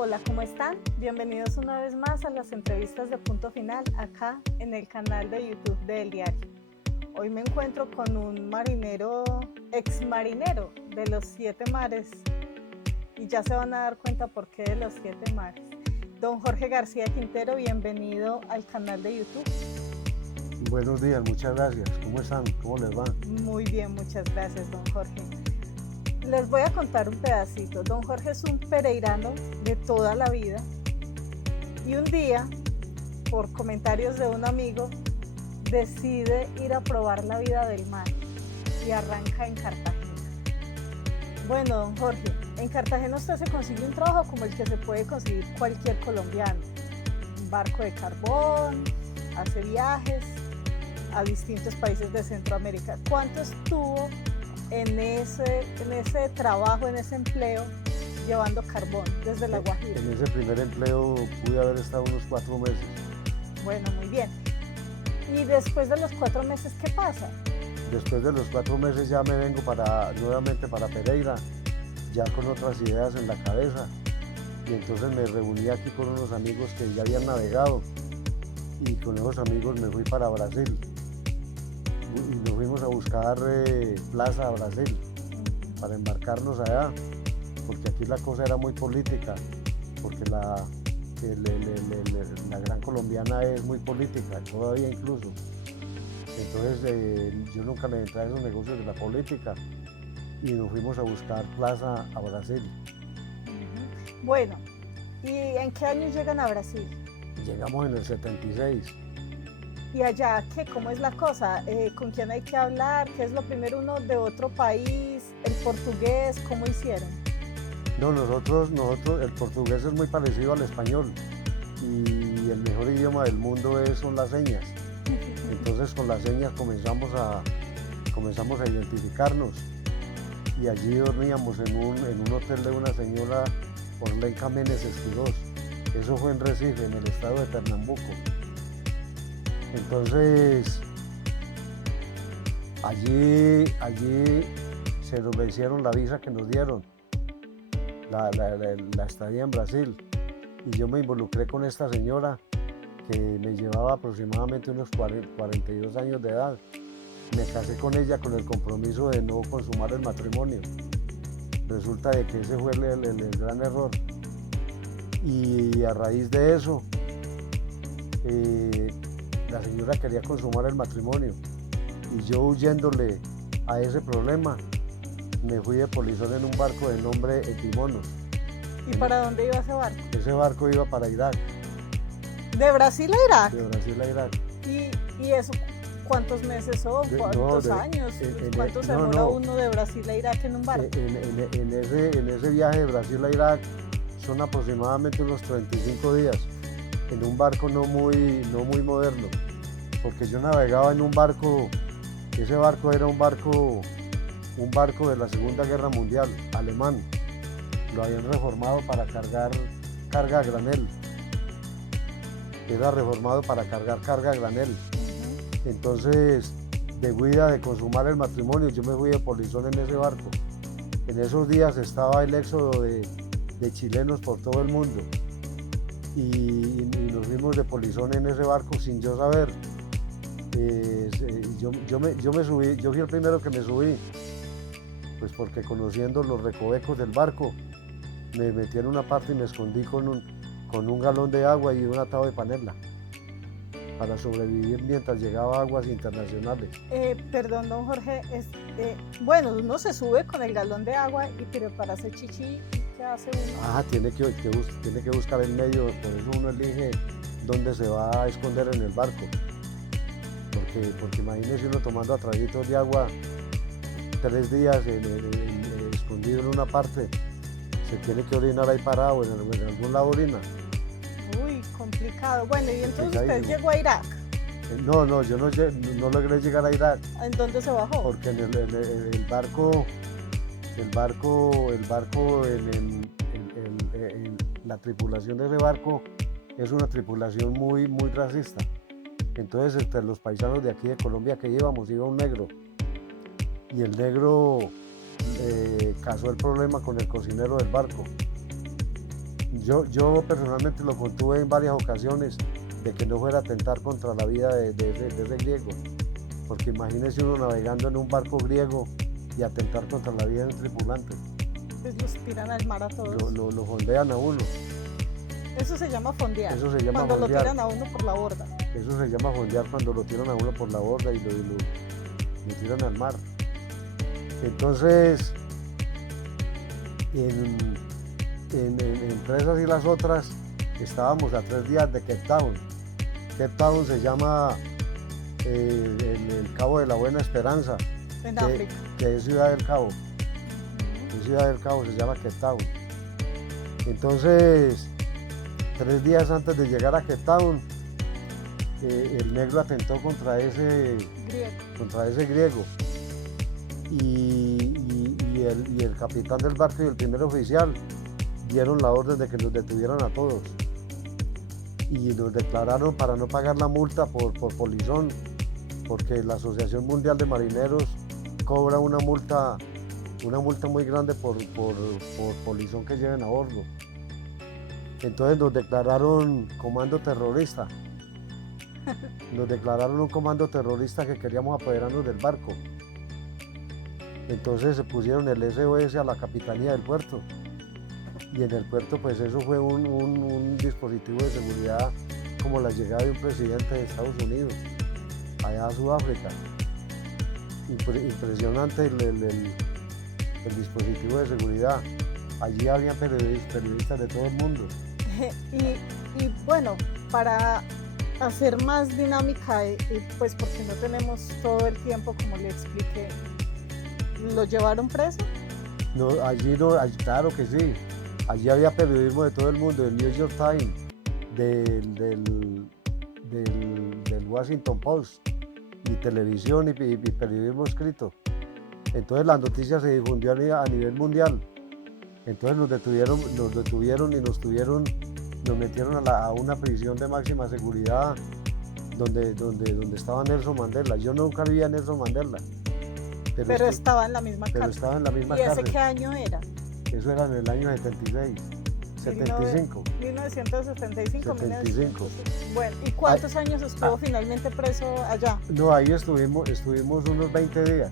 Hola, ¿cómo están? Bienvenidos una vez más a las entrevistas de Punto Final acá en el canal de YouTube de El Diario. Hoy me encuentro con un marinero, ex marinero de los 7 mares, y ya se van a dar cuenta por qué de los 7 mares. Don Jorge García Quintero, bienvenido al canal de YouTube. Buenos días, muchas gracias. ¿Cómo están? ¿Cómo les va? Muy bien, muchas gracias, don Jorge. Les voy a contar un pedacito. Don Jorge es un pereirano de toda la vida y un día, por comentarios de un amigo, decide ir a probar la vida del mar y arranca en Cartagena. Bueno, don Jorge, en Cartagena usted se consigue un trabajo como el que se puede conseguir cualquier colombiano. Un barco de carbón, hace viajes a distintos países de Centroamérica. ¿Cuánto estuvo en ese trabajo, en ese empleo, llevando carbón desde La Guajira? En ese primer empleo pude haber estado unos 4 meses. Bueno, muy bien. ¿Y después de los 4 meses qué pasa? Después de los 4 meses ya me vengo nuevamente para Pereira, ya con otras ideas en la cabeza. Y entonces me reuní aquí con unos amigos que ya habían navegado. Y con esos amigos me fui para Brasil. Y nos fuimos a buscar Plaza a Brasil para embarcarnos allá, porque aquí la cosa era muy política, porque la gran colombiana es muy política, todavía incluso. Entonces yo nunca me entré en esos negocios de la política y nos fuimos a buscar Plaza a Brasil. Bueno, ¿y en qué año llegan a Brasil? Llegamos en el 76. ¿Y allá qué? ¿Cómo es la cosa? ¿Con quién hay que hablar? ¿Qué es lo primero, uno de otro país? ¿El portugués? ¿Cómo hicieron? No, nosotros, el portugués es muy parecido al español y el mejor idioma del mundo son las señas. Entonces con las señas comenzamos a identificarnos y allí dormíamos en un hotel de una señora Orlenca Menes Esquirós. Eso fue en Recife, en el estado de Pernambuco. Entonces, allí se nos vencieron la visa que nos dieron, la estadía en Brasil. Y yo me involucré con esta señora que me llevaba aproximadamente unos 42 años de edad. Me casé con ella con el compromiso de no consumar el matrimonio. Resulta de que ese fue el gran error. Y a raíz de eso, la señora quería consumar el matrimonio y yo, huyéndole a ese problema, me fui de polizón en un barco de nombre Equimonos. ¿Y para dónde iba ese barco? Ese barco iba para Irak. ¿De Brasil a Irak? De Brasil a Irak. ¿Y eso cuántos meses son? ¿Cuántos años? ¿Cuánto se demora uno de Brasil a Irak en un barco? En ese viaje de Brasil a Irak son aproximadamente unos 35 días. En un barco no muy moderno, porque yo navegaba en un barco, ese barco era un barco de la Segunda Guerra Mundial, alemán. Lo habían reformado para cargar carga a granel. Era reformado para cargar carga a granel. Entonces, de huida de consumar el matrimonio, yo me fui de polizón en ese barco. En esos días estaba el éxodo de chilenos por todo el mundo. Y nos fuimos de polizón en ese barco sin yo saber. Yo me subí, yo fui el primero que me subí, pues porque conociendo los recovecos del barco, me metí en una parte y me escondí con un galón de agua y un atado de panela para sobrevivir mientras llegaba aguas internacionales. Perdón, don Jorge, bueno, uno se sube con el galón de agua, pero para hacer chichi, ¿qué hace uno? Tiene que buscar el medio, por eso uno elige dónde se va a esconder en el barco. Porque imagínese uno tomando a traguitos de agua 3 días escondido en una parte, se tiene que orinar ahí parado, en algún lado orina. Uy, complicado. Bueno, y entonces usted llegó a Irak. No, yo no logré llegar a Irak. ¿En dónde se bajó? Porque en el barco, la tripulación de ese barco es una tripulación muy racista. Entonces, entre los paisanos de aquí de Colombia que iba un negro. Y el negro casó el problema con el cocinero del barco. Yo personalmente lo contuve en varias ocasiones de que no fuera a atentar contra la vida de ese griego, porque imagínese uno navegando en un barco griego y atentar contra la vida de un tripulante. Pues los tiran al mar a todos. Lo fondean a uno. Eso se llama fondear. Eso se llama cuando fondear. Lo tiran a uno por la borda. Eso se llama fondear cuando lo tiran a uno por la borda y lo tiran al mar. Entonces, entre esas y las otras, estábamos a 3 días de Cape Town. Cape Town se llama el Cabo de la Buena Esperanza, En África. que es Ciudad del Cabo. En Ciudad del Cabo se llama Cape Town. Entonces, 3 días antes de llegar a Cape Town, el negro atentó contra ese griego. Y el capitán del barco y el primer oficial dieron la orden de que nos detuvieran a todos. Y nos declararon para no pagar la multa por polizón, porque la Asociación Mundial de Marineros cobra una multa muy grande por polizón que lleven a bordo. Entonces nos declararon comando terrorista. Nos declararon un comando terrorista que queríamos apoderarnos del barco. Entonces se pusieron el SOS a la capitanía del puerto. Y en el puerto pues eso fue un dispositivo de seguridad como la llegada de un presidente de Estados Unidos allá a Sudáfrica. Impresionante el dispositivo de seguridad. Allí había periodistas de todo el mundo. Y bueno, para hacer más dinámica, pues porque no tenemos todo el tiempo, como le expliqué, ¿lo llevaron preso? No, claro que sí. Allí había periodismo de todo el mundo, del New York Times, del Washington Post, y televisión y periodismo escrito. Entonces la noticia se difundió a nivel mundial. Entonces nos detuvieron y nos metieron a una prisión de máxima seguridad donde estaba Nelson Mandela. Yo nunca vi a Nelson Mandela. Pero estaba en la misma cárcel. Estaba en la misma ¿Y cárcel. ese qué año era? Eso era en el año 76, 75. 1975. 75. Bueno, ¿y cuántos años estuvo finalmente preso allá? No, ahí estuvimos unos 20 días.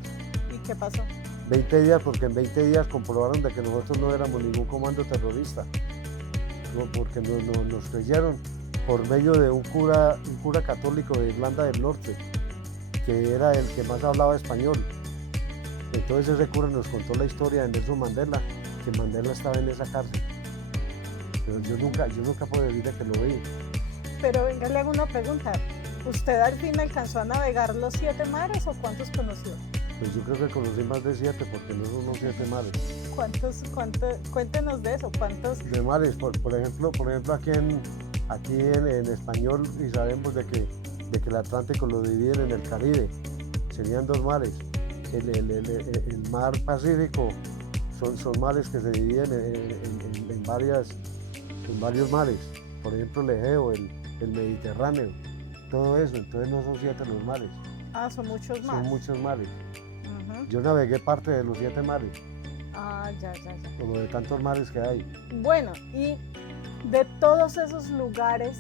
¿Y qué pasó? 20 días, porque en 20 días comprobaron de que nosotros no éramos ningún comando terrorista. Porque nos creyeron por medio de un cura católico de Irlanda del Norte, que era el que más hablaba español. Entonces ese cura nos contó la historia de Nelson Mandela, que Mandela estaba en esa cárcel. Pero yo nunca puedo decir que lo vi. Pero venga, le hago una pregunta. ¿Usted al fin alcanzó a navegar los 7 mares o cuántos conoció? Pues yo creo que conocí más de 7, porque no son unos 7 mares. ¿Cuántos? Cuéntenos de eso, ¿cuántos? De mares, por ejemplo aquí en español, y sabemos de que el Atlántico lo dividen en el Caribe. Serían 2 mares. El mar Pacífico son mares que se dividen en varios mares. Por ejemplo, el Egeo, el Mediterráneo, todo eso. Entonces no son 7 los mares. Ah, son muchos más. Son muchos mares. Uh-huh. Yo navegué parte de los 7 mares. Ah, ya. Como de tantos mares que hay. Bueno, y de todos esos lugares,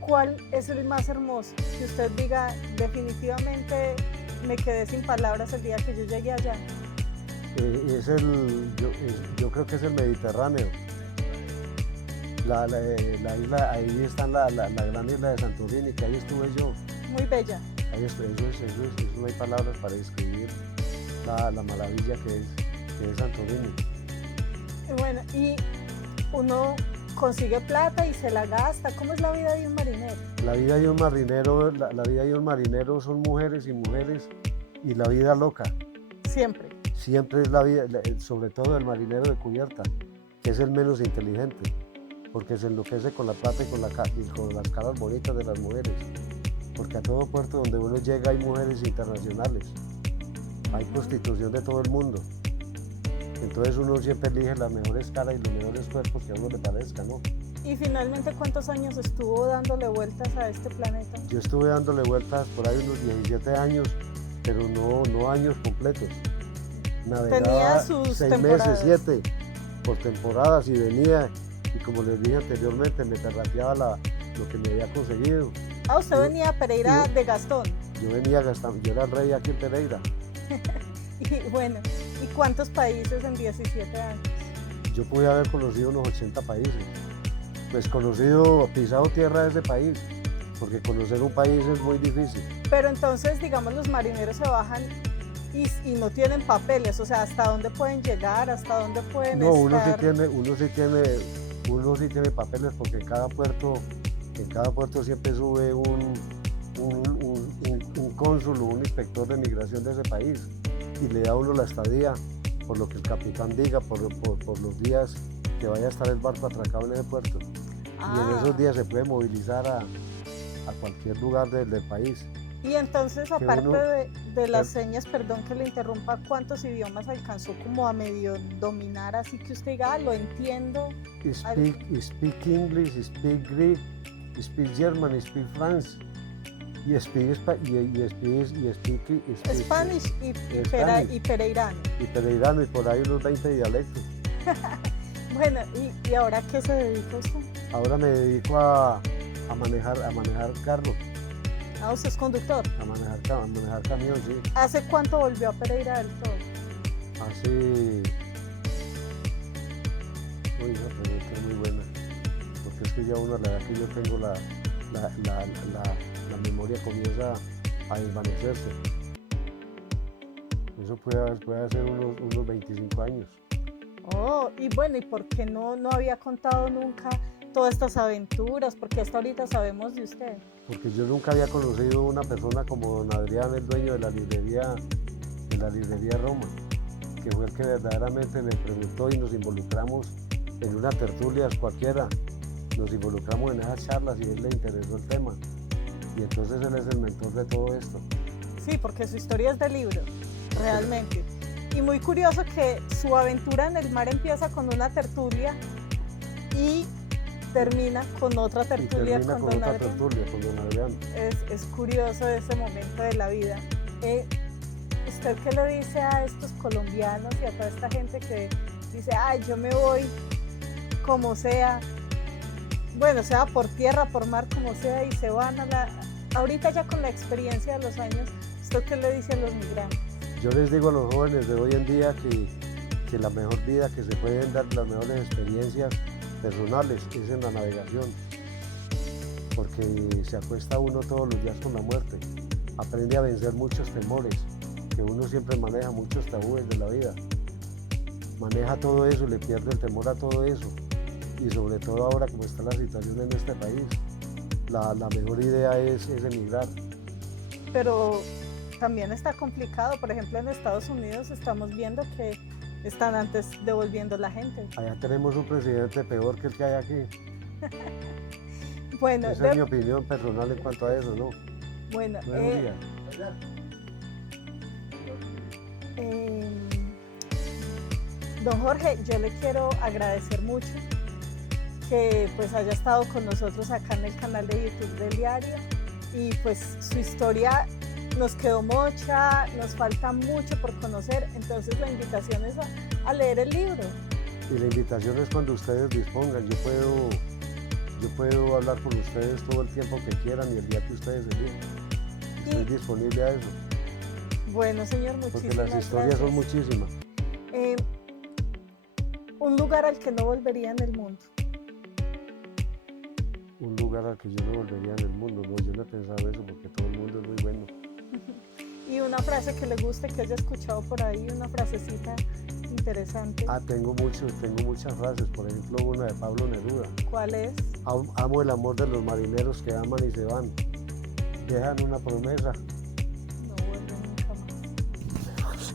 ¿cuál es el más hermoso? Que usted diga, definitivamente me quedé sin palabras el día que yo llegué allá. Yo creo que es el Mediterráneo. La isla, ahí está la gran isla de Santorini, que ahí estuve yo. Muy bella. Ahí eso no hay palabras para describir la maravilla que es Santorini. Bueno, y uno consigue plata y se la gasta. ¿Cómo es la vida de un marinero? La vida de un marinero son mujeres y la vida loca. Siempre es la vida, sobre todo el marinero de cubierta, que es el menos inteligente, porque se enloquece con la plata y con las caras bonitas de las mujeres. Porque a todo puerto donde uno llega hay mujeres internacionales, hay prostitución de todo el mundo. Entonces uno siempre elige las mejores caras y los mejores cuerpos que a uno le parezca, ¿no? ¿Y finalmente cuántos años estuvo dándole vueltas a este planeta? Yo estuve dándole vueltas por ahí unos 17 años, pero no años completos. Navegaba Tenía sus 6 temporadas. meses, 7, por temporadas, y venía, y como les dije anteriormente, me terrapeaba lo que me había conseguido. Ah, usted venía a Pereira de Gastón. Yo venía gastando, yo era el rey aquí en Pereira. Y bueno, ¿y cuántos países en 17 años? Yo pude haber conocido unos 80 países. Pues pisado tierra de ese país, porque conocer un país es muy difícil. Pero entonces, digamos, los marineros se bajan y no tienen papeles, o sea, ¿hasta dónde pueden llegar? ¿Hasta dónde pueden No, estar? uno sí tiene papeles, porque en cada puerto siempre sube un cónsul o un inspector de migración de ese país y le da a uno la estadía por lo que el capitán diga, por los días que vaya a estar el barco atracado en ese puerto. Y en esos días se puede movilizar a cualquier lugar del país. Y entonces, aparte de las señas, perdón que le interrumpa, ¿cuántos idiomas alcanzó como a medio dominar? Así que usted diga, lo entiendo. Speak English, speak Greek, speak German, speak French, y speak Spanish y pereirano. Y pereirano, y por ahí unos 20 dialectos. Bueno, ¿y ahora qué se dedica usted? Ahora me dedico a manejar carros. Ah, usted es conductor. A manejar camión, sí. ¿Hace cuánto volvió a Pereira del todo? Uy, esa pregunta es muy buena, porque es que ya uno a la edad que yo tengo la memoria comienza a desvanecerse. Eso puede ser unos 25 años. Oh, y bueno, ¿y por qué no había contado nunca todas estas aventuras? Porque hasta ahorita sabemos de usted. Porque yo nunca había conocido una persona como don Adrián, el dueño de la librería Roma, que fue el que verdaderamente me preguntó, y nos involucramos en una tertulia cualquiera, nos involucramos en esas charlas y a él le interesó el tema, y entonces él es el mentor de todo esto. Sí, porque su historia es de libro, realmente. Y muy curioso que su aventura en el mar empieza con una tertulia y termina con otra tertulia con don Adrián. Es curioso ese momento de la vida. ¿Usted qué le dice a estos colombianos y a toda esta gente que dice, ay, yo me voy como sea, bueno, sea por tierra, por mar, como sea, y se van ahorita ya con la experiencia de los años, ¿usted qué le dice a los migrantes? Yo les digo a los jóvenes de hoy en día que la mejor vida que se pueden dar, las mejores experiencias personales es en la navegación, porque se acuesta uno todos los días con la muerte, aprende a vencer muchos temores, que uno siempre maneja, muchos tabúes de la vida, maneja todo eso, le pierde el temor a todo eso, y sobre todo ahora como está la situación en este país, la mejor idea es emigrar. Pero también está complicado, por ejemplo en Estados Unidos estamos viendo que están antes devolviendo la gente. Allá tenemos un presidente peor que el que hay aquí. Bueno, esa es mi opinión personal en cuanto a eso, ¿no? Bueno, don Jorge, yo le quiero agradecer mucho que pues haya estado con nosotros acá en el canal de YouTube del diario, y pues su historia nos quedó mocha, nos falta mucho por conocer, entonces la invitación es a leer el libro. Y la invitación es cuando ustedes dispongan, yo puedo hablar con ustedes todo el tiempo que quieran y el día que ustedes elijan. Estoy disponible a eso. Bueno, señor, muchísimas gracias. Porque las historias son muchísimas. Un lugar al que no volvería en el mundo. Un lugar al que yo no volvería en el mundo, no, yo no he pensado eso, porque todo el mundo es muy bueno. Y una frase que le guste, que haya escuchado por ahí, una frasecita interesante. Tengo muchas frases, por ejemplo una de Pablo Neruda. ¿Cuál es? Amo el amor de los marineros que aman y se van, dejan una promesa. No vuelven nunca más.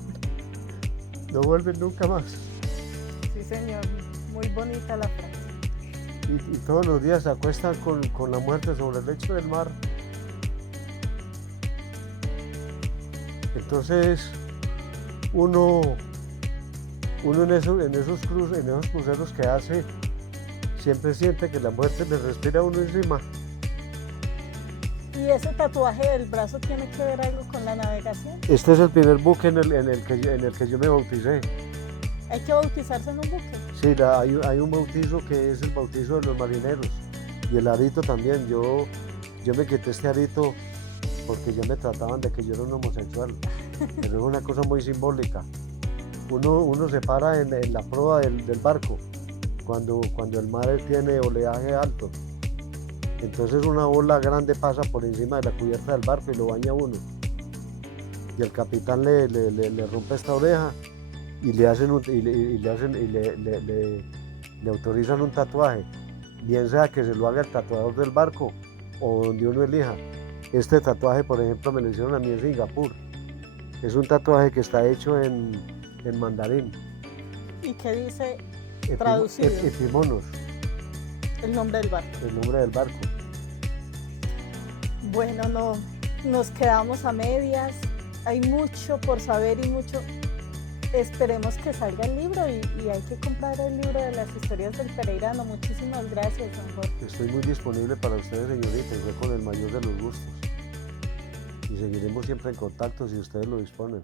No vuelven nunca más. Sí, señor, muy bonita la frase. Y todos los días se acuestan con la muerte sobre el lecho del mar. Entonces uno en esos cruceros que hace, siempre siente que la muerte le respira a uno encima. ¿Y ese tatuaje del brazo tiene que ver algo con la navegación? Este es el primer buque en el que yo me bauticé. ¿Hay que bautizarse en un buque? Sí, hay un bautizo que es el bautizo de los marineros y el arito también. Yo me quité este arito porque ya me trataban de que yo era un homosexual, pero es una cosa muy simbólica. Uno se para en la proa del barco cuando el mar tiene oleaje alto. Entonces una ola grande pasa por encima de la cubierta del barco y lo baña a uno. Y el capitán le rompe esta oreja y le autorizan un tatuaje, bien sea que se lo haga el tatuador del barco o donde uno elija. Este tatuaje, por ejemplo, me lo hicieron a mí en Singapur. Es un tatuaje que está hecho en mandarín. ¿Y qué dice traducido? Epimonos. El nombre del barco. El nombre del barco. Bueno, no, nos quedamos a medias. Hay mucho por saber y mucho. Esperemos que salga el libro y hay que comprar el libro de las historias del Pereirano. Muchísimas gracias, don Jorge. Estoy muy disponible para ustedes, señorita, y fue con el mayor de los gustos. Y seguiremos siempre en contacto si ustedes lo disponen.